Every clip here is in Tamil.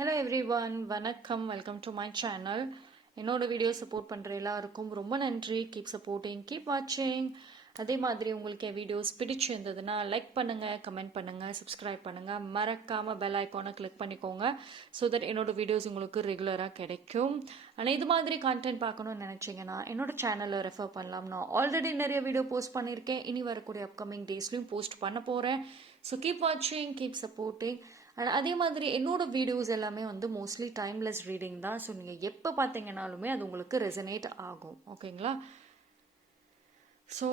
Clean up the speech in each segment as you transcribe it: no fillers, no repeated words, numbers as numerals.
ஹலோ எவ்ரி ஒன், வணக்கம். Welcome to my channel. என்னோட வீடியோ சப்போர்ட் பண்ணுற எல்லாருக்கும் ரொம்ப நன்றி. கீப் சப்போர்ட்டிங், கீப் வாட்சிங். அதே மாதிரி உங்களுக்கு என் வீடியோஸ் பிடிச்சிருந்ததுன்னா லைக் பண்ணுங்கள், கமெண்ட் பண்ணுங்கள், சப்ஸ்கிரைப் பண்ணுங்கள். மறக்காமல் பெல் ஐக்கானை கிளிக் பண்ணிக்கோங்க. ஸோ தட் என்னோட வீடியோஸ் உங்களுக்கு ரெகுலராக கிடைக்கும். ஆனால் இது மாதிரி கான்டென்ட் பார்க்கணும்னு நினச்சிங்கன்னா என்னோட சேனலை ரெஃபர் பண்ணலாம். நான் ஆல்ரெடி நிறைய வீடியோ போஸ்ட் பண்ணியிருக்கேன். இனி வரக்கூடிய அப்கமிங் டேஸ்லையும் போஸ்ட் பண்ண போகிறேன். ஸோ கீப் வாட்சிங், கீப் சப்போர்ட்டிங். அண்ட் அதே மாதிரி என்னோட வீடியோஸ் எல்லாமே வந்து மோஸ்ட்லி டைம்லெஸ் ரீடிங் தான். ஸோ நீங்கள் எப்போ பார்த்தீங்கன்னாலுமே அது உங்களுக்கு ரெசனேட் ஆகும். ஓகேங்களா? ஸோ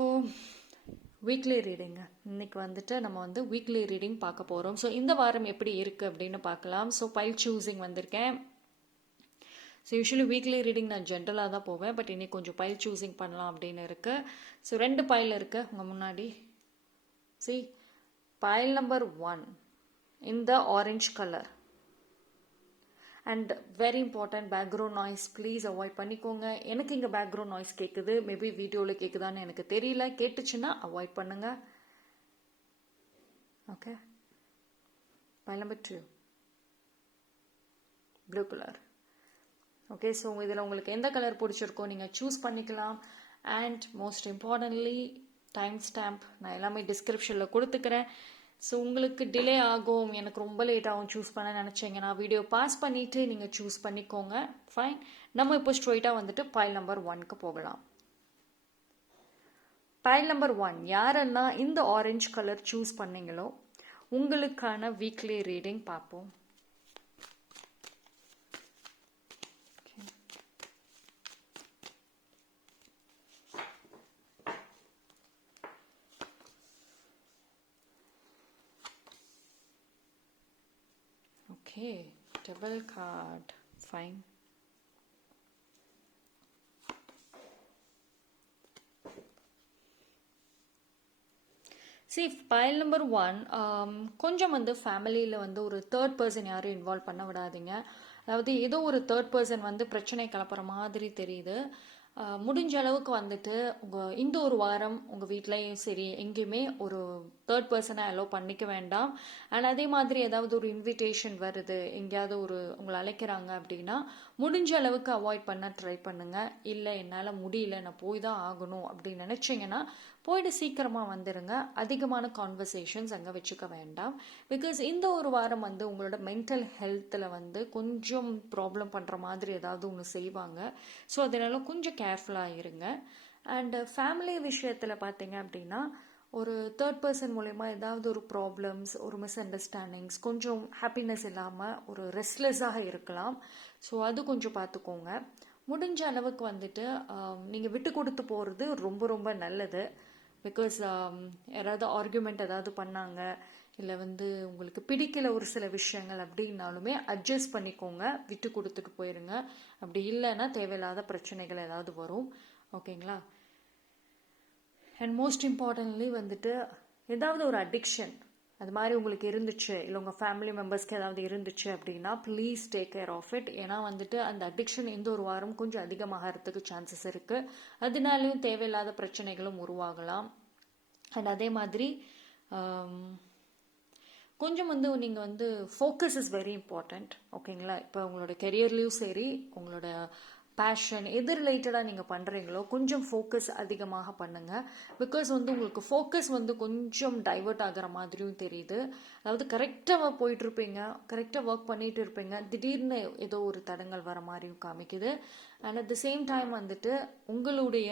வீக்லி ரீடிங்க இன்னைக்கு வந்துட்டு நம்ம வந்து வீக்லி ரீடிங் பார்க்க போகிறோம். ஸோ இந்த வாரம் எப்படி இருக்குது அப்படின்னு பார்க்கலாம். ஸோ பைல் சூஸிங் வந்திருக்கேன். ஸோ யூஸ்வலி வீக்லி ரீடிங் நான் ஜென்ரலாக தான் போவேன். பட் இன்னைக்கு கொஞ்சம் பைல் சூஸிங் பண்ணலாம் அப்படின்னு இருக்குது. ஸோ 2 பைல் இருக்குது உங்கள் முன்னாடி. C file number 1 in the orange color and very important background noise please avoid பண்ணிக்கோங்க. எனக்கு இங்கே பேக்ரவுண்ட் நாய்ஸ் கேட்குது. மேபி வீடியோவில் கேட்குதான்னு எனக்கு தெரியல. கேட்டுச்சுன்னா அவாய்ட் பண்ணுங்க. Okay. File number 2 blue colour. Okay. So இதில் உங்களுக்கு எந்த கலர் பிடிச்சிருக்கோ நீங்கள் சூஸ் பண்ணிக்கலாம். And most importantly time stamp நான் எல்லாமே டிஸ்கிரிப்ஷனில் கொடுத்துக்கிறேன். ஸோ உங்களுக்கு டிலே ஆகும், எனக்கு ரொம்ப லேட் ஆகும் சூஸ் பண்ண நினச்சிங்கன்னா வீடியோ பாஸ் பண்ணிவிட்டு நீங்கள் சூஸ் பண்ணிக்கோங்க. ஃபைன். நம்ம இப்போ ஸ்ட்ரெயிட்டாக வந்துட்டு பைல் நம்பர் 1க்கு போகலாம். பைல் நம்பர் 1 யாரென்னா இந்த ஆரஞ்சு கலர் சூஸ் பண்ணீங்களோ உங்களுக்கான வீக்லி ரீடிங் பார்ப்போம். Okay, double card, fine. See, pile number 1, கொஞ்சம் வந்து ஃபேமிலியில் வந்து ஒரு தேர்ட் பர்சன் யாரும் இன்வால்வ் பண்ண விடாதீங்க. அதாவது ஏதோ ஒரு தேர்ட் பர்சன் வந்து பிரச்சனை கிளப்புற மாதிரி தெரியுது. முடிஞ்ச அளவுக்கு வந்துட்டு இந்த ஒரு வாரம் உங்கள் வீட்லேயும் சரி எங்கேயுமே ஒரு தேர்ட் பர்சனை அலோவ் பண்ணிக்க வேண்டாம். அண்ட் அதே மாதிரி ஏதாவது ஒரு இன்விடேஷன் வருது, எங்கேயாவது ஒரு உங்களை அழைக்கிறாங்க அப்படின்னா முடிஞ்ச அளவுக்கு அவாய்ட் பண்ண ட்ரை பண்ணுங்க. இல்லை என்னால் முடியல, நான் போய் தான் ஆகணும் அப்படின்னு நினச்சிங்கன்னா போயிட்டு சீக்கிரமாக வந்துடுங்க. அதிகமான கான்வர்சேஷன்ஸ் அங்கே வச்சுக்க வேண்டாம். பிகாஸ் இந்த ஒரு வாரம் வந்து உங்களோட மென்டல் ஹெல்த்தில் வந்து கொஞ்சம் ப்ராப்ளம் பண்ணுற மாதிரி ஏதாவது ஒன்று செய்வாங்க. ஸோ அதனால கொஞ்சம் கேர்ஃபுல்லாக இருங்க. அண்ட் ஃபேமிலி விஷயத்தில் பார்த்தீங்க அப்படின்னா ஒரு தேர்ட் பர்சன் மூலயமா ஏதாவது ஒரு ப்ராப்ளம்ஸ், ஒரு மிஸ் அண்டர்ஸ்டாண்டிங்ஸ், கொஞ்சம் ஹாப்பினஸ் இல்லாமல் ஒரு ரெஸ்ட்லெஸ்ஸாக இருக்கலாம். ஸோ அது கொஞ்சம் பார்த்துக்கோங்க. முடிஞ்ச அளவுக்கு வந்துட்டு நீங்கள் விட்டு கொடுத்து போகிறது ரொம்ப ரொம்ப நல்லது. பிகாஸ் யாராவது ஆர்கியூமெண்ட் ஏதாவது பண்ணாங்க, இல்லை வந்து உங்களுக்கு பிடிக்கல ஒரு சில விஷயங்கள் அப்படின்னாலுமே அட்ஜஸ்ட் பண்ணிக்கோங்க, விட்டு கொடுத்துட்டு போயிருங்க. அப்படி இல்லைன்னா தேவையில்லாத பிரச்சனைகள் ஏதாவது வரும். ஓகேங்களா? அண்ட் மோஸ்ட் இம்பார்ட்டன்ட்லி வந்துட்டு ஏதாவது ஒரு அடிக்ஷன் அது மாதிரி உங்களுக்கு இருந்துச்சு, இல்லை உங்கள் ஃபேமிலி மெம்பர்ஸ்க்கு ஏதாவது இருந்துச்சு அப்படின்னா please take care of it. ஏன்னா வந்துட்டு அந்த அடிக்ஷன் இந்த ஒரு வாரம் கொஞ்சம் அதிகமாகிறதுக்கு சான்சஸ் இருக்குது. அதனாலையும் தேவையில்லாத பிரச்சனைகளும் உருவாகலாம். அண்ட் அதே மாதிரி கொஞ்சம் வந்து நீங்கள் வந்து ஃபோக்கஸ் இஸ் வெரி இம்பார்ட்டண்ட். ஓகேங்களா? இப்போ உங்களோட கெரியர்லேயும் சரி, உங்களோட பேஷன் எது ரிலேட்டடாக நீங்கள் பண்ணுறீங்களோ கொஞ்சம் ஃபோக்கஸ் அதிகமாக பண்ணுங்கள். பிகாஸ் வந்து உங்களுக்கு ஃபோக்கஸ் வந்து கொஞ்சம் டைவர்ட் ஆகிற மாதிரியும் தெரியுது. அதாவது கரெக்டாக போயிட்டுருப்பீங்க, கரெக்டாக ஒர்க் பண்ணிகிட்டு இருப்பீங்க, திடீர்னு ஏதோ ஒரு தடங்கள் வர மாதிரியும் காமிக்குது. And at the same time வந்துட்டு உங்களுடைய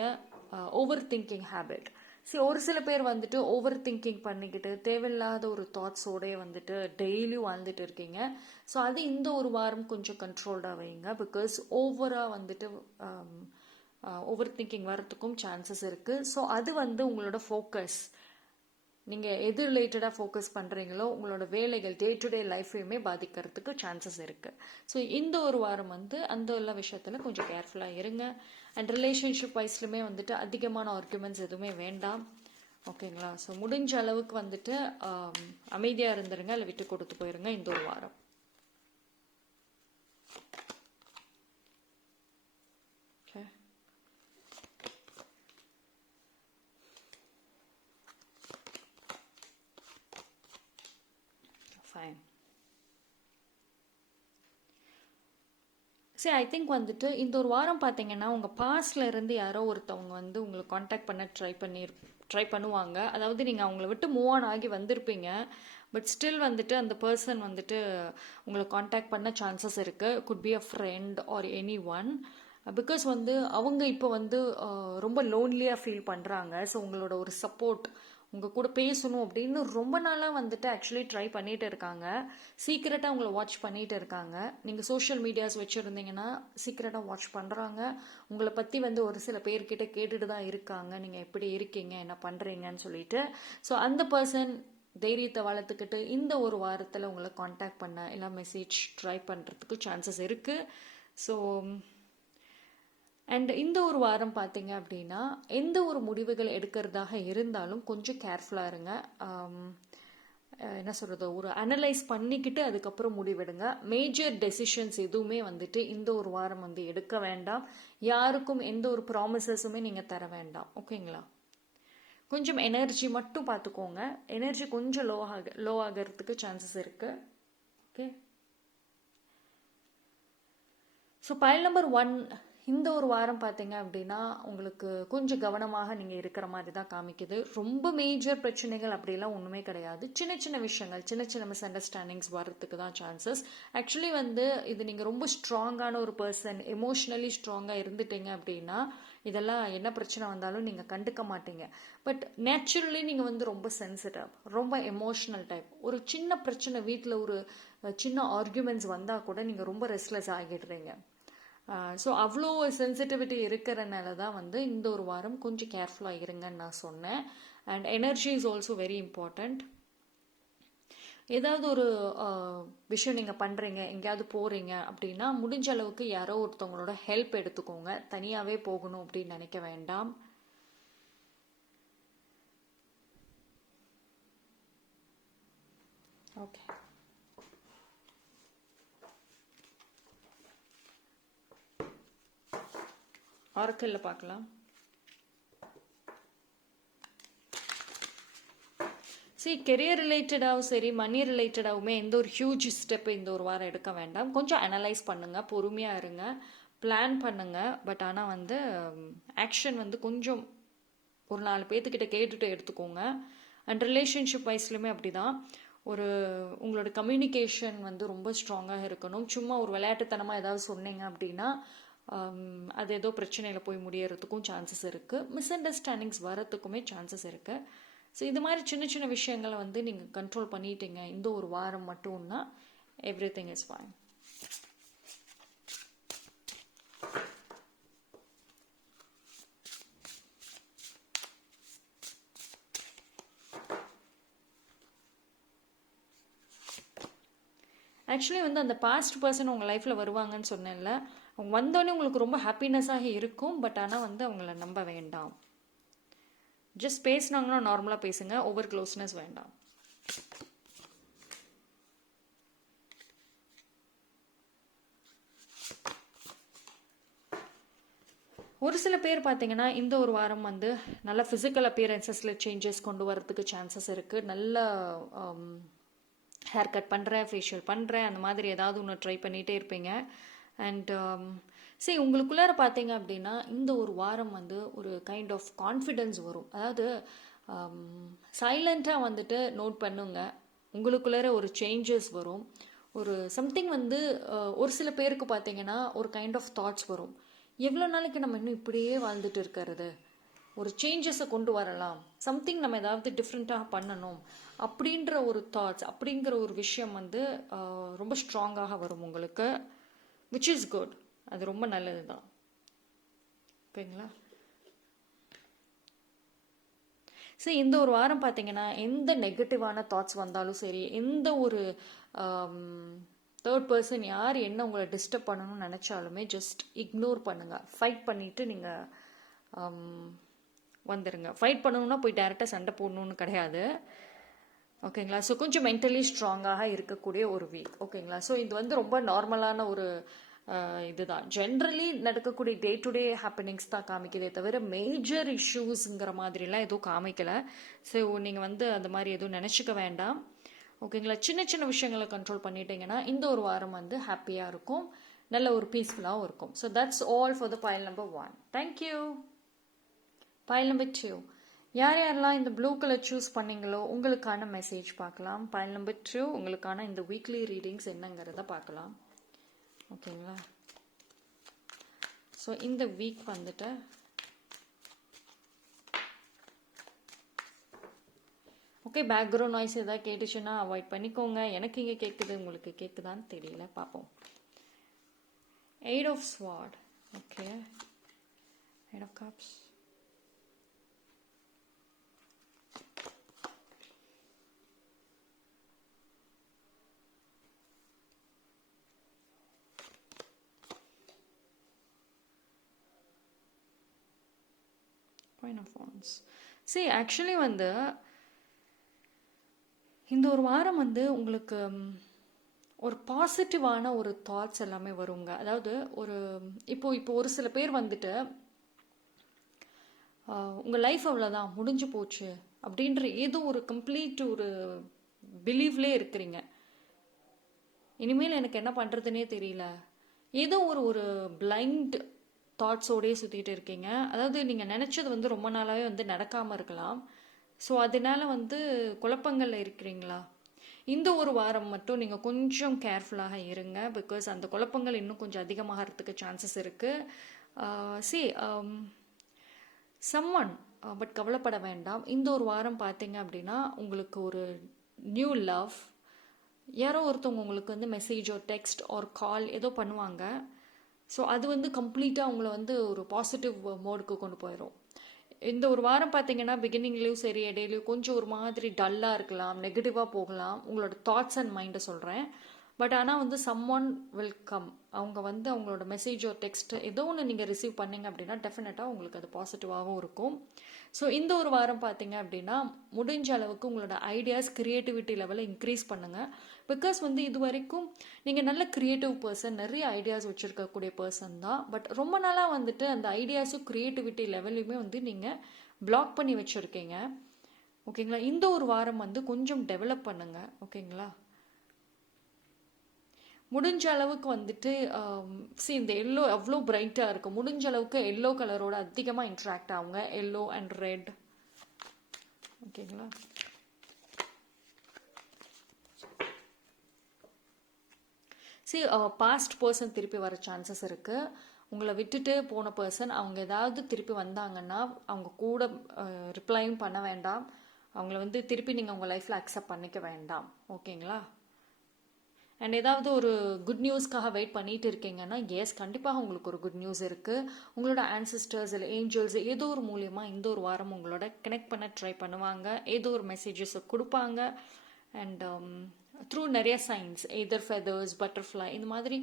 ஓவர் திங்கிங் ஹேபிட். சரி, ஒரு சில பேர் வந்துட்டு ஓவர் திங்கிங் பண்ணிக்கிட்டு தேவையில்லாத ஒரு தாட்ஸோடய வந்துட்டு டெய்லியும் வாழ்ந்துட்டு இருக்கீங்க. ஸோ அது இந்த ஒரு வாரம் கொஞ்சம் கண்ட்ரோல்டாக வைங்க. பிகாஸ் ஓவராக வந்துட்டு ஓவர் திங்கிங் வரத்துக்கும் சான்சஸ் இருக்குது. ஸோ அது வந்து உங்களோட ஃபோக்கஸ், நீங்கள் எது ரிலேட்டடாக ஃபோக்கஸ் பண்ணுறீங்களோ உங்களோட வேலைகள் டே டு டே லைஃப்பையுமே பாதிக்கிறதுக்கு சான்சஸ் இருக்குது. ஸோ இந்த ஒரு வாரம் வந்து அந்த எல்லா விஷயத்தில் கொஞ்சம் கேர்ஃபுல்லாக இருங்க. அண்ட் ரிலேஷன்ஷிப் வைஸ்லுமே வந்துட்டு அதிகமான ஆர்குமெண்ட்ஸ் எதுவுமே வேண்டாம். ஓகேங்களா? ஸோ முடிஞ்ச அளவுக்கு வந்துட்டு அமைதியாக இருந்துருங்க, இல்லை விட்டு கொடுத்து போயிருங்க இந்த ஒரு வாரம். ஓகே. Fine. சரி, ஐ திங்க் வந்துட்டு இந்த ஒரு வாரம் பார்த்தீங்கன்னா உங்கள் பாஸ்ட்ல இருந்து யாரோ ஒருத்தவங்க வந்து உங்களை காண்டாக்ட் பண்ண ட்ரை பண்ணுவாங்க. அதாவது நீங்கள் அவங்கள விட்டு மூவ் ஆன் ஆகி வந்திருப்பீங்க. பட் ஸ்டில் வந்துட்டு அந்த பர்சன் வந்துட்டு உங்களை காண்டாக்ட் பண்ண சான்சஸ் இருக்குது. Could be a friend or any one. Because வந்து அவங்க இப்போ வந்து ரொம்ப லோன்லியாக ஃபீல் பண்ணுறாங்க. ஸோ உங்களோட ஒரு சப்போர்ட், உங்கள் கூட பேசணும் அப்படின்னு ரொம்ப நாளாக வந்துட்டு ஆக்சுவலி ட்ரை பண்ணிட்டு இருக்காங்க. சீக்கிரட்டாக உங்களை வாட்ச் பண்ணிட்டு இருக்காங்க. நீங்கள் சோஷியல் மீடியாஸ் வச்சுருந்தீங்கன்னா சீக்கிரட்டாக வாட்ச் பண்ணுறாங்க. உங்களை பற்றி வந்து ஒரு சில பேர்கிட்ட கேட்டுட்டு தான் இருக்காங்க, நீங்கள் எப்படி இருக்கீங்க, என்ன பண்ணுறீங்கன்னு சொல்லிட்டு. ஸோ அந்த பர்சன் தைரியத்தை வளர்த்துக்கிட்டு இந்த ஒரு வாரத்தில் உங்களை காண்டாக்ட் பண்ண இல்லை மெசேஜ் ட்ரை பண்ணுறதுக்கு சான்சஸ் இருக்குது. ஸோ அண்ட் இந்த ஒரு வாரம் பார்த்தீங்க அப்படின்னா எந்த ஒரு முடிவுகள் எடுக்கிறதாக இருந்தாலும் கொஞ்சம் கேர்ஃபுல்லாக இருங்க. என்ன சொல்கிறது, ஒரு அனலைஸ் பண்ணிக்கிட்டு அதுக்கப்புறம் முடிவெடுங்க. மேஜர் டெசிஷன்ஸ் எதுவுமே வந்துட்டு இந்த ஒரு வாரம் வந்து எடுக்க வேண்டாம். யாருக்கும் எந்த ஒரு ப்ராமிசஸுமே நீங்கள் தர வேண்டாம். ஓகேங்களா? கொஞ்சம் எனர்ஜி மட்டும் பார்த்துக்கோங்க. எனர்ஜி கொஞ்சம் லோ ஆகிறதுக்கு சான்சஸ் இருக்குது. ஓகே, ஸோ பைல் நம்பர் 1, இந்த ஒரு வாரம் பார்த்தீங்க அப்படின்னா உங்களுக்கு கொஞ்சம் கவனமாக நீங்கள் இருக்கிற மாதிரி தான் காமிக்குது. ரொம்ப மேஜர் பிரச்சனைகள் அப்படிலாம் ஒன்றுமே கிடையாது. சின்ன சின்ன விஷயங்கள், சின்ன சின்ன மிஸ் அண்டர்ஸ்டாண்டிங்ஸ் வரத்துக்கு தான் சான்சஸ். ஆக்சுவலி வந்து இது நீங்கள் ரொம்ப ஸ்ட்ராங்கான ஒரு பர்சன், எமோஷ்னலி ஸ்ட்ராங்காக இருந்துட்டீங்க அப்படின்னா இதெல்லாம் என்ன பிரச்சனை வந்தாலும் நீங்கள் கண்டுக்க மாட்டீங்க. பட் நேச்சுரலி நீங்கள் வந்து ரொம்ப சென்சிட்டிவ், ரொம்ப எமோஷ்னல் டைப். ஒரு சின்ன பிரச்சனை, வீட்டில் ஒரு சின்ன ஆர்கியூமெண்ட்ஸ் வந்தால் கூட நீங்கள் ரொம்ப ரெஸ்ட்லெஸ் ஆகிடுறீங்க. ஸோ அவ்வளோ சென்சிட்டிவிட்டி இருக்கிறனால தான் வந்து இந்த ஒரு வாரம் கொஞ்சம் கேர்ஃபுல்லாக இருங்கன்னு நான் சொன்னேன். And energy is also very important. ஏதாவது ஒரு விஷயம் நீங்கள் பண்ணுறீங்க, எங்கேயாவது போகிறீங்க அப்படின்னா முடிஞ்ச அளவுக்கு யாரோ ஒருத்தவங்களோட ஹெல்ப் எடுத்துக்கோங்க. தனியாகவே போகணும் அப்படின்னு நினைக்க வேண்டாம். ஓகே, ஆரக்கிள்ல பார்க்கலாம். கெரியர் ரிலேட்டடாகவும் சரி, மணி ரிலேட்டடாகவுமே எந்த ஒரு ஹியூஜ் ஸ்டெப் இந்த ஒரு வாரம் எடுக்க வேண்டாம். கொஞ்சம் அனலைஸ் பண்ணுங்கள், பொறுமையாக இருங்க, பிளான் பண்ணுங்கள். பட் ஆனால் வந்து ஆக்ஷன் வந்து கொஞ்சம் ஒரு 4 பேர்த்துக்கிட்ட கேட்டுட்டு எடுத்துக்கோங்க. அண்ட் ரிலேஷன்ஷிப் வைஸ்லையுமே அப்படி தான். உங்களோட கம்யூனிகேஷன் வந்து ரொம்ப ஸ்ட்ராங்காக இருக்கணும். சும்மா ஒரு விளையாட்டுத்தனமாக ஏதாவது சொன்னீங்க அப்படின்னா அது ஏதோ பிரச்சனையில் போய் முடியறதுக்கும் சான்சஸ் இருக்குது. மிஸ் அண்டர்ஸ்டாண்டிங்ஸ் வரத்துக்குமே சான்சஸ் இருக்குது. ஸோ இது மாதிரி சின்ன சின்ன விஷயங்களை வந்து நீங்கள் கண்ட்ரோல் பண்ணிட்டீங்க இந்த ஒரு வாரம் மட்டும்னா everything is fine. Actually வந்து அந்த பாஸ்ட் பர்சன் உங்கள் லைஃப்பில் வருவாங்கன்னு சொன்னேன்ல, அவங்க வந்தோடனே உங்களுக்கு ரொம்ப ஹாப்பினஸ்ஸாக இருக்கும். பட் ஆனால் வந்து அவங்கள நம்ப வேண்டாம். ஜஸ்ட் பேசினாங்கன்னா நார்மலாக பேசுங்க, ஓவர் க்ளோஸ்னஸ் வேண்டாம். ஒரு சில பேர் பார்த்தீங்கன்னா இந்த ஒரு வாரம் வந்து நல்ல ஃபிசிக்கல் அப்பியரன்சஸில் சேஞ்சஸ் கொண்டு வரதுக்கு சான்சஸ் இருக்குது. நல்ல ஹேர் கட் பண்ணுறேன், ஃபேஷியல் பண்ணுறேன், அந்த மாதிரி ஏதாவது ஒன்று ட்ரை பண்ணிகிட்டே இருப்பீங்க. அண்ட் சரி, உங்களுக்குள்ளார பார்த்தீங்க அப்படின்னா இந்த ஒரு வாரம் வந்து ஒரு கைண்ட் ஆஃப் கான்ஃபிடென்ஸ் வரும். அதாவது சைலண்ட்டாக வந்துட்டு நோட் பண்ணுங்க, உங்களுக்குள்ளார ஒரு சேஞ்சஸ் வரும். ஒரு சம்திங் வந்து ஒரு சில பேருக்கு பார்த்தீங்கன்னா ஒரு கைண்ட் ஆஃப் தாட்ஸ் வரும். எவ்வளோ நாளைக்கு நம்ம இன்னும் இப்படியே வாழ்ந்துட்டு இருக்கிறது, ஒரு சேஞ்சஸை கொண்டு வரலாம், சம்திங் நம்ம ஏதாவது டிஃப்ரெண்ட்டாக பண்ணணும் அப்படின்ற ஒரு தாட்ஸ், அப்படிங்கிற ஒரு விஷயம் வந்து ரொம்ப ஸ்ட்ராங்காக வரும் உங்களுக்கு. விச் இஸ் குட், அது ரொம்ப நல்லது தான். ஓகேங்களா? சரி, இந்த ஒரு வாரம் பார்த்தீங்கன்னா எந்த நெகட்டிவான தாட்ஸ் வந்தாலும் சரி, எந்த ஒரு தேர்ட் பர்சன் யார் என்ன உங்களை டிஸ்டர்ப் பண்ணணும்னு நினச்சாலுமே ஜஸ்ட் இக்னோர் பண்ணுங்கள். ஃபைட் பண்ணிவிட்டு நீங்கள் வந்துடுங்க. ஃபைட் பண்ணணும்னா போய் டேரெக்டாக சண்டை போடணுன்னு கிடையாது. ஓகேங்களா? ஸோ கொஞ்சம் மென்டலி ஸ்ட்ராங்காக இருக்கக்கூடிய ஒரு வீக். ஓகேங்களா? ஸோ இது வந்து ரொம்ப நார்மலான ஒரு இதுதான். ஜென்ரலி நடக்கக்கூடிய டே டு டே ஹேப்பனிங்ஸ் தான் காமிக்கிறதே தவிர மேஜர் இஷ்யூஸுங்கிற மாதிரிலாம் எதுவும் காமிக்கலை. ஸோ நீங்கள் வந்து அந்த மாதிரி எதுவும் நினச்சிக்க வேண்டாம். ஓகேங்களா? சின்ன சின்ன விஷயங்களை கண்ட்ரோல் பண்ணிட்டீங்கன்னா இந்த ஒரு வாரம் வந்து ஹாப்பியாக இருக்கும், நல்ல ஒரு பீஸ்ஃபுல்லாகவும் இருக்கும். So that's all for the file number 1. Thank you. File number 2, யார் யாரெல்லாம் இந்த ப்ளூ கலர் சூஸ் பண்ணீங்களோ உங்களுக்கான மெசேஜ் பார்க்கலாம். பைல் நம்பர் 2 உங்களுக்கான இந்த வீக்லி ரீடிங்ஸ் என்னங்கிறத பார்க்கலாம். ஓகேங்களா? ஸோ இந்த வீக் வந்துட்டு ஓகே, பேக்ரவுண்ட் நாய்ஸ் எதாவது கேட்டுச்சுன்னா அவாய்ட் பண்ணிக்கோங்க. எனக்கு இங்கே கேட்குது, உங்களுக்கு கேட்குதான்னு தெரியல, பார்ப்போம். 8 of Swords. Okay, 8 of Cups. Queen of Wands. See, actually வந்து இந்த ஒரு வாரம் வந்து உங்களுக்கு ஒரு பாசிட்டிவான ஒரு தாட்ஸ் எல்லாமே வருங்க. அதாவது இப்போ ஒரு சில பேர் வந்துட்டு உங்கள் லைஃப் அவ்வளோதான் முடிஞ்சு போச்சு அப்படின்ற ஏதோ ஒரு கம்ப்ளீட் ஒரு பிலீவ்லே இருக்கிறீங்க. இனிமேல் எனக்கு என்ன பண்ணுறதுனே தெரியல, ஏதோ ஒரு பிளைண்ட் தாட்ஸோடயே சுற்றிட்டு இருக்கீங்க. அதாவது நீங்கள் நினச்சது வந்து ரொம்ப நாளாகவே வந்து நடக்காமல் இருக்கலாம். ஸோ அதனால வந்து குழப்பங்களில் இருக்கிறீங்களா? இந்த ஒரு வாரம் மட்டும் நீங்கள் கொஞ்சம் கேர்ஃபுல்லாக இருங்க. பிகாஸ் அந்த குழப்பங்கள் இன்னும் கொஞ்சம் அதிகமாகிறதுக்கு சான்சஸ் இருக்குது. சம்ஒன் பட் கவலைப்பட வேண்டாம். இந்த ஒரு வாரம் பார்த்தீங்க அப்படின்னா உங்களுக்கு ஒரு நியூ லவ், யாரோ ஒருத்தவங்க உங்களுக்கு வந்து மெசேஜோ டெக்ஸ்ட் ஆர் கால் ஏதோ பண்ணுவாங்க. ஸோ அது வந்து கம்ப்ளீட்டாக உங்களை வந்து ஒரு பாசிட்டிவ் மோடுக்கு கொண்டு போயிடும். இந்த ஒரு வாரம் பார்த்தீங்கன்னா பிகினிங்லேயும் சரி இடையிலையும் கொஞ்சம் ஒரு மாதிரி டல்லாக இருக்கலாம், நெகட்டிவாக போகலாம், உங்களோட தாட்ஸ் அண்ட் மைண்டை சொல்கிறேன். பட் ஆனால் வந்து சம்ஒன் வில் கம். அவங்க வந்து அவங்களோட மெசேஜோ டெக்ஸ்ட் ஏதோ ஒன்று நீங்கள் ரிசீவ் பண்ணிங்க அப்படின்னா டெஃபினட்டாக உங்களுக்கு அது பாசிட்டிவாகவும் இருக்கும். ஸோ இந்த ஒரு வாரம் பார்த்தீங்க அப்படின்னா முடிஞ்ச அளவுக்கு உங்களோட ஐடியாஸ் க்ரியேட்டிவிட்டி லெவலை இன்க்ரீஸ் பண்ணுங்கள். பிகாஸ் வந்து இது வரைக்கும் நீங்கள் நல்ல க்ரியேட்டிவ் பர்சன், நிறைய ஐடியாஸ் வச்சுருக்கக்கூடிய பர்சன் தான். பட் ரொம்ப நாளாக வந்துட்டு அந்த ஐடியாஸும் க்ரியேட்டிவிட்டி லெவலையுமே வந்து நீங்கள் பிளாக் பண்ணி வச்சுருக்கீங்க. ஓகேங்களா? இந்த ஒரு வாரம் வந்து கொஞ்சம் டெவலப் பண்ணுங்கள். ஓகேங்களா? முடிஞ்ச அளவுக்கு வந்துட்டு இந்த எல்லோ அவ்வளோ பிரைட்டாக இருக்கும், முடிஞ்ச அளவுக்கு எல்லோ கலரோட அதிகமாக இன்ட்ராக்ட் ஆகுங்க. Yellow and red. ஓகேங்களா? பாஸ்ட் பர்சன் திருப்பி வர சான்சஸ் இருக்குது. உங்களை விட்டுட்டு போன பர்சன் அவங்க ஏதாவது திருப்பி வந்தாங்கன்னா அவங்க கூட ரிப்ளையும் பண்ண வேண்டாம். அவங்கள வந்து திருப்பி நீங்கள் உங்கள் லைஃப்பில் அக்செப்ட் பண்ணிக்க வேண்டாம். ஓகேங்களா? அண்ட் ஏதாவது ஒரு குட் நியூஸ்க்காக வெயிட் பண்ணிட்டு இருக்கீங்கன்னா எஸ், கண்டிப்பாக உங்களுக்கு ஒரு குட் நியூஸ் இருக்குது. உங்களோட ஆன்சிஸ்டர்ஸ் இல்லை ஏஞ்சல்ஸ் ஏதோ ஒரு மூலியமாக இந்த ஒரு வாரம் உங்களோட கனெக்ட் பண்ண ட்ரை பண்ணுவாங்க, ஏதோ ஒரு மெசேஜஸை கொடுப்பாங்க. அண்ட் த்ரூ நிறைய சைன்ஸ், எதர் ஃபெதர்ஸ், பட்டர்ஃப்ளை, இந்த மாதிரி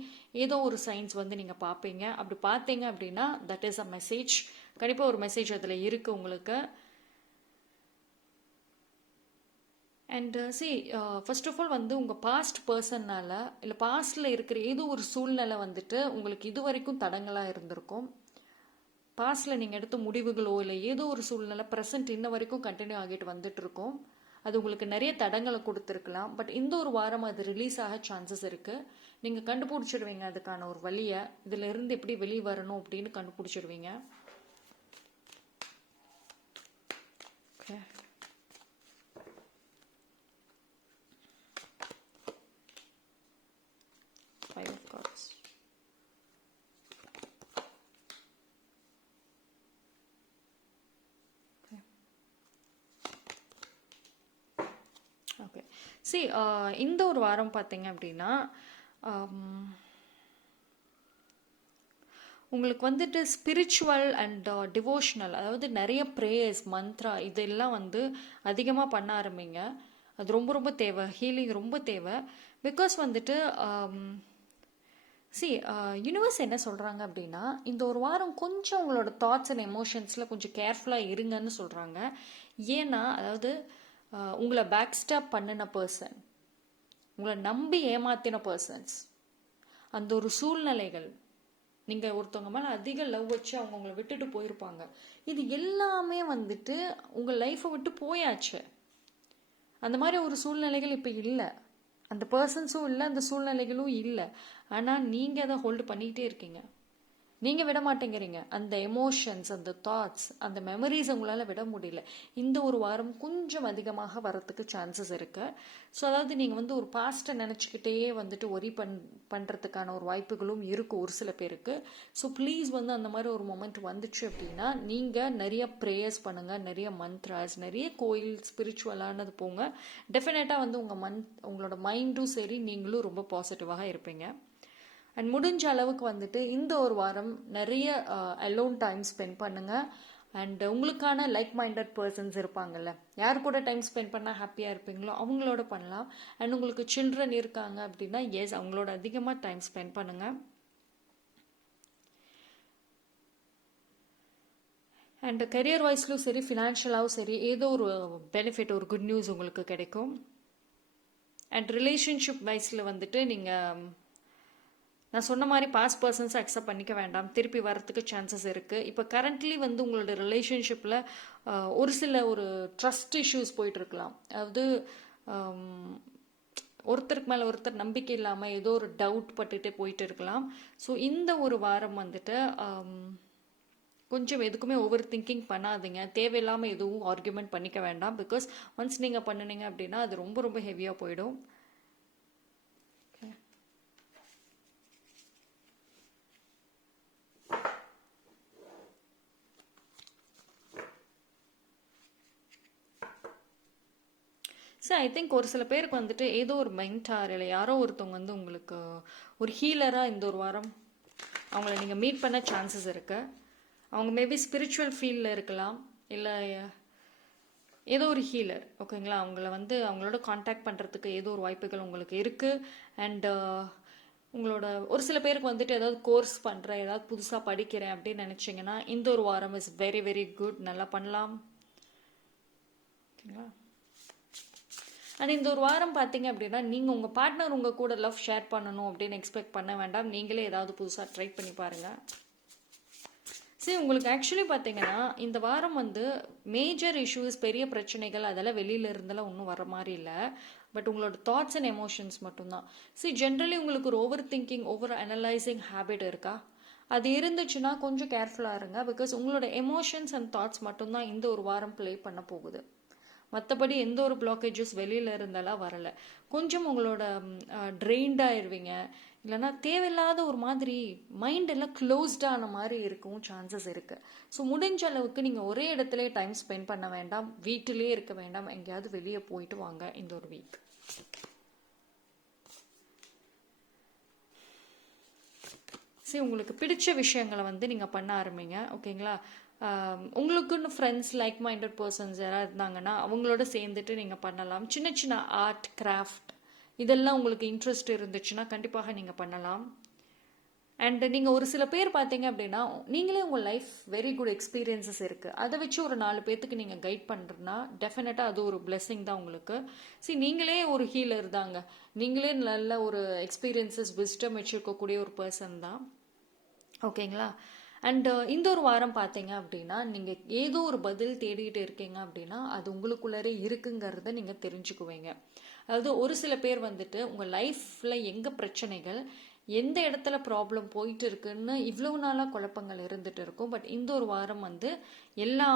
ஏதோ ஒரு சைன்ஸ் வந்து நீங்கள் பார்ப்பீங்க. அப்படி பார்த்தீங்க அப்படின்னா தட் இஸ் அ மெசேஜ். கண்டிப்பாக ஒரு மெசேஜ் அதில் இருக்குது உங்களுக்கு. அண்ட் ஃபர்ஸ்ட் ஆஃப் ஆல் வந்து உங்கள் பாஸ்ட் பர்சன்னால் இல்லை பாஸ்டில் இருக்கிற ஏதோ ஒரு சூழ்நிலை வந்துட்டு உங்களுக்கு இது வரைக்கும் தடங்களாக இருந்திருக்கும். பாஸ்டில் நீங்கள் எடுத்த முடிவுகளோ இல்லை ஏதோ ஒரு சூழ்நிலை ப்ரெசென்ட் இன்ன வரைக்கும் கண்டினியூ ஆகிட்டு வந்துட்டு இருக்கும். அது உங்களுக்கு நிறைய தடங்களை கொடுத்துருக்கலாம். பட் இந்த ஒரு வாரம் அது ரிலீஸ் ஆக சான்சஸ் இருக்குது. நீங்கள் கண்டுபிடிச்சிடுவீங்க அதுக்கான ஒரு வழியை, இதில் இருந்து எப்படி வெளியே வரணும் அப்படின்னு கண்டுபிடிச்சிடுவீங்க. Okay, Five of Cups. Okay, இந்த ஒரு வாரம் பார்த்தீங்க அப்படின்னா உங்களுக்கு வந்துட்டு ஸ்பிரிச்சுவல் அண்ட் டிவோஷனல், அதாவது நிறைய ப்ரேயர்ஸ், மந்த்ரா இதெல்லாம் வந்து அதிகமாக பண்ண ஆரம்பிங்க. அது ரொம்ப ரொம்ப தேவை, ஹீலிங் ரொம்ப தேவை. பிகாஸ் வந்துட்டு யூனிவர்ஸ் என்ன சொல்கிறாங்க அப்படின்னா இந்த ஒரு வாரம் கொஞ்சம் உங்களோட தாட்ஸ் அண்ட் எமோஷன்ஸில் கொஞ்சம் கேர்ஃபுல்லாக இருங்கன்னு சொல்கிறாங்க. ஏன்னா அதாவது உங்களை பேக் ஸ்டாப் பண்ணின பர்சன், உங்களை நம்பி ஏமாத்தின பர்சன்ஸ், அந்த ஒரு சூழ்நிலைகள், நீங்கள் ஒருத்தவங்க மேலே அதிக லவ் வச்சு அவங்க உங்களை விட்டுட்டு போயிருப்பாங்க, இது எல்லாமே வந்துட்டு உங்கள் லைஃப்பை விட்டு போயாச்சு. அந்த மாதிரி ஒரு சூழ்நிலைகள் இப்போ இல்லை, அந்த பர்சன்ஸும் இல்லை, அந்த சூழ்நிலைகளும் இல்லை. ஆனால் நீங்கள் அதை ஹோல்டு பண்ணிக்கிட்டே இருக்கீங்க, நீங்கள் விட மாட்டேங்கிறீங்க. அந்த எமோஷன்ஸ், அந்த தாட்ஸ், அந்த மெமரிஸ் உங்களால் விட முடியல. இந்த ஒரு வாரம் கொஞ்சம் அதிகமாக வரத்துக்கு சான்சஸ் இருக்கு. ஸோ அதாவது நீங்கள் வந்து ஒரு பாஸ்ட்டை நினச்சிக்கிட்டே வந்துட்டு ஒரி பண்ணுறதுக்கான ஒரு வாய்ப்புகளும் இருக்குது ஒரு சில பேருக்கு. ஸோ ப்ளீஸ் வந்து அந்த மாதிரி ஒரு மொமெண்ட் வந்துச்சு அப்படின்னா நீங்கள் நிறைய ப்ரேயர்ஸ் பண்ணுங்கள், நிறைய மந்த்ராஸ், நிறைய கோயில் ஸ்பிரிச்சுவலானது போங்க. டெஃபினட்டாக வந்து உங்களோட மைண்டும் சரி நீங்களும் ரொம்ப பாசிட்டிவாக இருப்பீங்க. அண்ட் முடிஞ்ச அளவுக்கு வந்துட்டு இந்த ஒரு வாரம் நிறைய அலோன் டைம் ஸ்பெண்ட் பண்ணுங்க. அண்ட் உங்களுக்கான லைக் மைண்டட் பர்சன்ஸ் இருப்பாங்கல்ல, யார் கூட டைம் ஸ்பெண்ட் பண்ணால் ஹாப்பியாக இருப்பீங்களோ அவங்களோட பண்ணலாம். அண்ட் உங்களுக்கு சில்ட்ரன் இருக்காங்க அப்படின்னா எஸ், அவங்களோட அதிகமாக டைம் ஸ்பெண்ட் பண்ணுங்க. அண்ட் கரியர் வைஸ்லும் சரி, ஃபினான்ஷியலாகவும் சரி, ஏதோ ஒரு பெனிஃபிட், ஒரு குட் நியூஸ் உங்களுக்கு கிடைக்கும். அண்ட் ரிலேஷன்ஷிப் வைஸில் வந்துட்டு நீங்கள் நான் சொன்ன மாதிரி பாஸ்ட் பர்சன்ஸை அக்செப்ட் பண்ணிக்க வேண்டாம், திருப்பி வரத்துக்கு சான்சஸ் இருக்குது. இப்போ கரண்ட்லி வந்து உங்களோட ரிலேஷன்ஷிப்பில் ஒரு சில ஒரு ட்ரஸ்ட் இஷ்யூஸ் போயிட்டு இருக்கலாம். அதாவது ஒருத்தருக்கு மேலே ஒருத்தர் நம்பிக்கை இல்லாமல் ஏதோ ஒரு டவுட் பட்டுட்டு போயிட்டு இருக்கலாம். ஸோ இந்த ஒரு வாரம் வந்துட்டு கொஞ்சம் எதுக்குமே ஓவர் திங்கிங் பண்ணாதீங்க, தேவையில்லாமல் எதுவும் ஆர்கியூமெண்ட் பண்ணிக்க வேண்டாம். பிகாஸ் ஒன்ஸ் நீங்கள் பண்ணினீங்க அப்படின்னா அது ரொம்ப ரொம்ப ஹெவியாக போயிடும். ஸோ ஐ திங்க் ஒரு சில பேருக்கு வந்துட்டு ஏதோ ஒரு மென்டார் இல்லை யாரோ ஒருத்தவங்க வந்து உங்களுக்கு ஒரு ஹீலராக இந்த ஒரு வாரம் அவங்கள நீங்கள் மீட் பண்ண சான்சஸ் இருக்குது. அவங்க மேபி ஸ்பிரிச்சுவல் ஃபீல்டில் இருக்கலாம், இல்லை ஏதோ ஒரு ஹீலர், ஓகேங்களா. அவங்கள வந்து அவங்களோட காண்டாக்ட் பண்ணுறதுக்கு ஏதோ ஒரு வாய்ப்புகள் உங்களுக்கு இருக்குது. அண்டு உங்களோட ஒரு சில பேருக்கு வந்துட்டு ஏதாவது கோர்ஸ் பண்ணுறேன், ஏதாவது புதுசாக படிக்கிறேன் அப்படின்னு நினச்சிங்கன்னா இந்த ஒரு வாரம் இஸ் வெரி வெரி குட், நல்லா பண்ணலாம், ஓகேங்களா. அண்ட் இந்த ஒரு வாரம் பார்த்தீங்க அப்படின்னா நீங்கள் உங்கள் பார்ட்னர் உங்கள் கூட லவ் ஷேர் பண்ணணும் அப்படின்னு எக்ஸ்பெக்ட் பண்ண வேண்டாம், நீங்களே ஏதாவது புதுசாக ட்ரை பண்ணி பாருங்கள். சரி, உங்களுக்கு ஆக்சுவலி பார்த்தீங்கன்னா இந்த வாரம் வந்து மேஜர் இஷ்யூஸ், பெரிய பிரச்சனைகள் அதெல்லாம் வெளியில இருந்தெல்லாம் ஒன்றும் வர மாதிரி இல்லை. பட் உங்களோட தாட்ஸ் அண்ட் எமோஷன்ஸ் மட்டும்தான். சரி, ஜென்ரலி உங்களுக்கு ஒரு over thinking, over analysing habit இருக்கா? அது இருந்துச்சுன்னா கொஞ்சம் கேர்ஃபுல்லாக இருங்க. பிகாஸ் உங்களோட எமோஷன்ஸ் அண்ட் தாட்ஸ் மட்டும்தான் இந்த ஒரு வாரம் ப்ளே பண்ண போகுது. மற்றபடி எந்த ஒரு பிளாக்கேஜஸ் வெளியில் இருந்தாலாம் வரலை. கொஞ்சம் உங்களோட ட்ரெயின்டாகிடுவீங்க, இல்லைனா தேவையில்லாத ஒரு மாதிரி மைண்ட் எல்லாம் க்ளோஸ்டான மாதிரி இருக்கவும் சான்சஸ் இருக்குது. ஸோ முடிஞ்ச அளவுக்கு நீங்கள் ஒரே இடத்துல டைம் ஸ்பெண்ட் பண்ண வேண்டாம், வீட்டிலே இருக்க வேண்டாம், எங்கேயாவது வெளியே போயிட்டு வாங்க இந்த ஒரு வீக். சரி, உங்களுக்கு பிடிச்ச விஷயங்களை வந்து நீங்கள் பண்ண ஆரம்பிங்க, ஓகேங்களா. உங்களுக்குன்னு ஃப்ரெண்ட்ஸ், லைக் மைண்டட் பர்சன்ஸ் யாராவது இருந்தாங்கன்னா அவங்களோட சேர்ந்துட்டு நீங்கள் பண்ணலாம். சின்ன சின்ன ஆர்ட், கிராஃப்ட் இதெல்லாம் உங்களுக்கு இன்ட்ரெஸ்ட் இருந்துச்சுன்னா கண்டிப்பாக நீங்கள் பண்ணலாம். அண்ட் நீங்கள் ஒரு சில பேர் பார்த்தீங்க அப்படின்னா நீங்களே உங்கள் லைஃப் வெரி குட் எக்ஸ்பீரியன்ஸஸ் இருக்குது, அதை வச்சு ஒரு 4 பேர்த்துக்கு நீங்கள் கைட் பண்ணுறதுனா டெஃபினட்டாக அது ஒரு பிளெஸிங் தான் உங்களுக்கு. சரி, நீங்களே ஒரு ஹீலர் தாங்க, நீங்களே நல்ல ஒரு எக்ஸ்பீரியன்ஸஸ், விஸ்டம் வச்சுருக்கக்கூடிய ஒரு பர்சன் தான், ஓகேங்களா. அண்ட் இந்த ஒரு வாரம் பார்த்தீங்க அப்படின்னா நீங்கள் ஏதோ ஒரு பதில் தேடிக்கிட்டு இருக்கீங்க அப்படின்னா அது உங்களுக்குள்ளே இருக்குங்கிறத நீங்கள் தெரிஞ்சுக்குவீங்க. அதாவது ஒரு சில பேர் வந்துட்டு உங்கள் லைஃப்பில் எங்கே பிரச்சனைகள், எந்த இடத்துல ப்ராப்ளம் போயிட்டு இருக்குன்னு இவ்வளவு நாளாக குழப்பங்கள் இருந்துட்டு இருக்கும். பட் இந்த ஒரு வாரம் வந்து எல்லா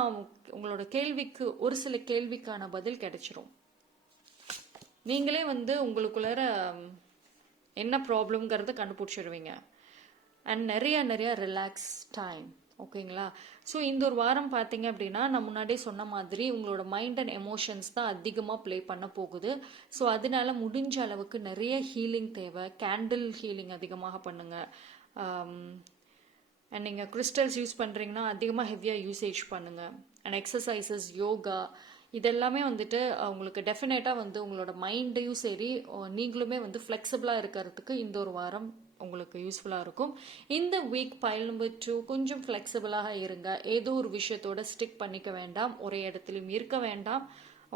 உங்களோட கேள்விக்கு, ஒரு சில கேள்விக்கான பதில் கிடைச்சிரும். நீங்களே வந்து உங்களுக்குள்ளார என்ன ப்ராப்ளம்ங்கிறத கண்டுபிடிச்சிடுவீங்க. அண்ட் நிறைய ரிலாக்ஸ் டைம், ஓகேங்களா. ஸோ இந்த ஒரு வாரம் பார்த்தீங்க அப்படின்னா நான் முன்னாடியே சொன்ன மாதிரி உங்களோட மைண்ட் அண்ட் எமோஷன்ஸ் தான் அதிகமாக ப்ளே பண்ண போகுது. ஸோ அதனால முடிஞ்ச அளவுக்கு நிறைய ஹீலிங் தேவை, கேண்டில் ஹீலிங் அதிகமாக பண்ணுங்கள். அண்ட் நீங்கள் கிறிஸ்டல்ஸ் யூஸ் பண்ணுறீங்கன்னா அதிகமாக ஹெவியாக யூசேஜ் பண்ணுங்கள். அண்ட் எக்ஸசைசஸ், யோகா இதெல்லாமே வந்துட்டு உங்களுக்கு டெஃபினட்டாக வந்து உங்களோட மைண்டையும் சரி நீங்களுமே வந்து ஃப்ளெக்சிபிளாக இருக்கிறதுக்கு இந்த ஒரு வாரம் உங்களுக்கு யூஸ்ஃபுல்லாக இருக்கும். இந்த வீக் பைல் நம்பர் 2 கொஞ்சம் ஃப்ளெக்சிபிளாக இருங்க, ஏதோ ஒரு விஷயத்தோட ஸ்டிக் பண்ணிக்க வேண்டாம், ஒரே இடத்துலையும் இருக்க வேண்டாம்,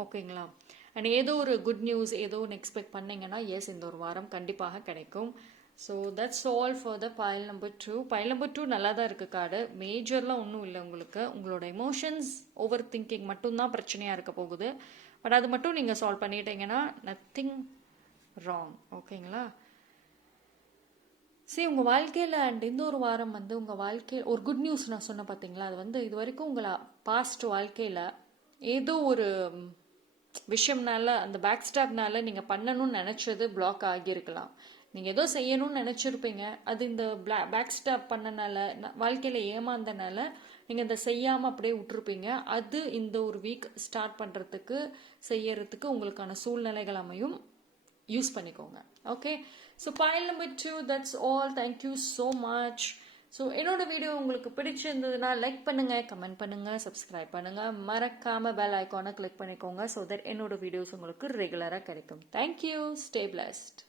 ஓகேங்களா. அண்ட் ஏதோ ஒரு குட் நியூஸ் ஏதோ ஒன்று எக்ஸ்பெக்ட் பண்ணிங்கன்னா எஸ், இந்த ஒரு வாரம் கண்டிப்பாக கிடைக்கும். So that's all for the file number 2. File number 2 நல்லா தான் இருக்குது கார்டு, மேஜர்லாம் ஒன்றும் இல்லை உங்களுக்கு. உங்களோட எமோஷன்ஸ், ஓவர் திங்கிங் மட்டும்தான் பிரச்சனையாக இருக்க போகுது. பட் அது மட்டும் நீங்கள் சால்வ் பண்ணிட்டீங்கன்னா நத்திங் ராங். ஓகேங்களா? சரி, உங்கள் வாழ்க்கையில் அண்ட் இந்த ஒரு வாரம் வந்து உங்கள் வாழ்க்கையில் ஒரு குட் நியூஸ் நான் சொன்னேன் பார்த்தீங்களா, அது வந்து இது வரைக்கும் உங்களை பாஸ்ட் வாழ்க்கையில் ஏதோ ஒரு விஷயம்னால, அந்த பேக் ஸ்டாப்னால நீங்கள் பண்ணணும்னு நினச்சது பிளாக் ஆகியிருக்கலாம். நீங்கள் ஏதோ செய்யணும்னு நினச்சிருப்பீங்க, அது இந்த பேக் ஸ்டாப் பண்ணனால, வாழ்க்கையில் ஏமாந்தனால நீங்கள் இந்த செய்யாமல் அப்படியே விட்டுருப்பீங்க. அது இந்த ஒரு வீக் ஸ்டார்ட் பண்ணுறதுக்கு செய்யறதுக்கு உங்களுக்கான சூழ்நிலைகள் அமையும். யூஸ் பண்ணிக்கோங்க. Okay, so point number 2, that's all. Thank you so much. So என்னோட வீடியோ உங்களுக்கு பிடிச்சிருந்ததுன்னா லைக் பண்ணுங்க, கமெண்ட் பண்ணுங்க, சப்ஸ்கிரைப் பண்ணுங்க, மறக்காம பெல் ஐக்கானை கிளிக் பண்ணிக்கோங்க ஸோ தட் என்னோட வீடியோஸ் உங்களுக்கு ரெகுலராக கிடைக்கும். தேங்க்யூ. Stay blessed.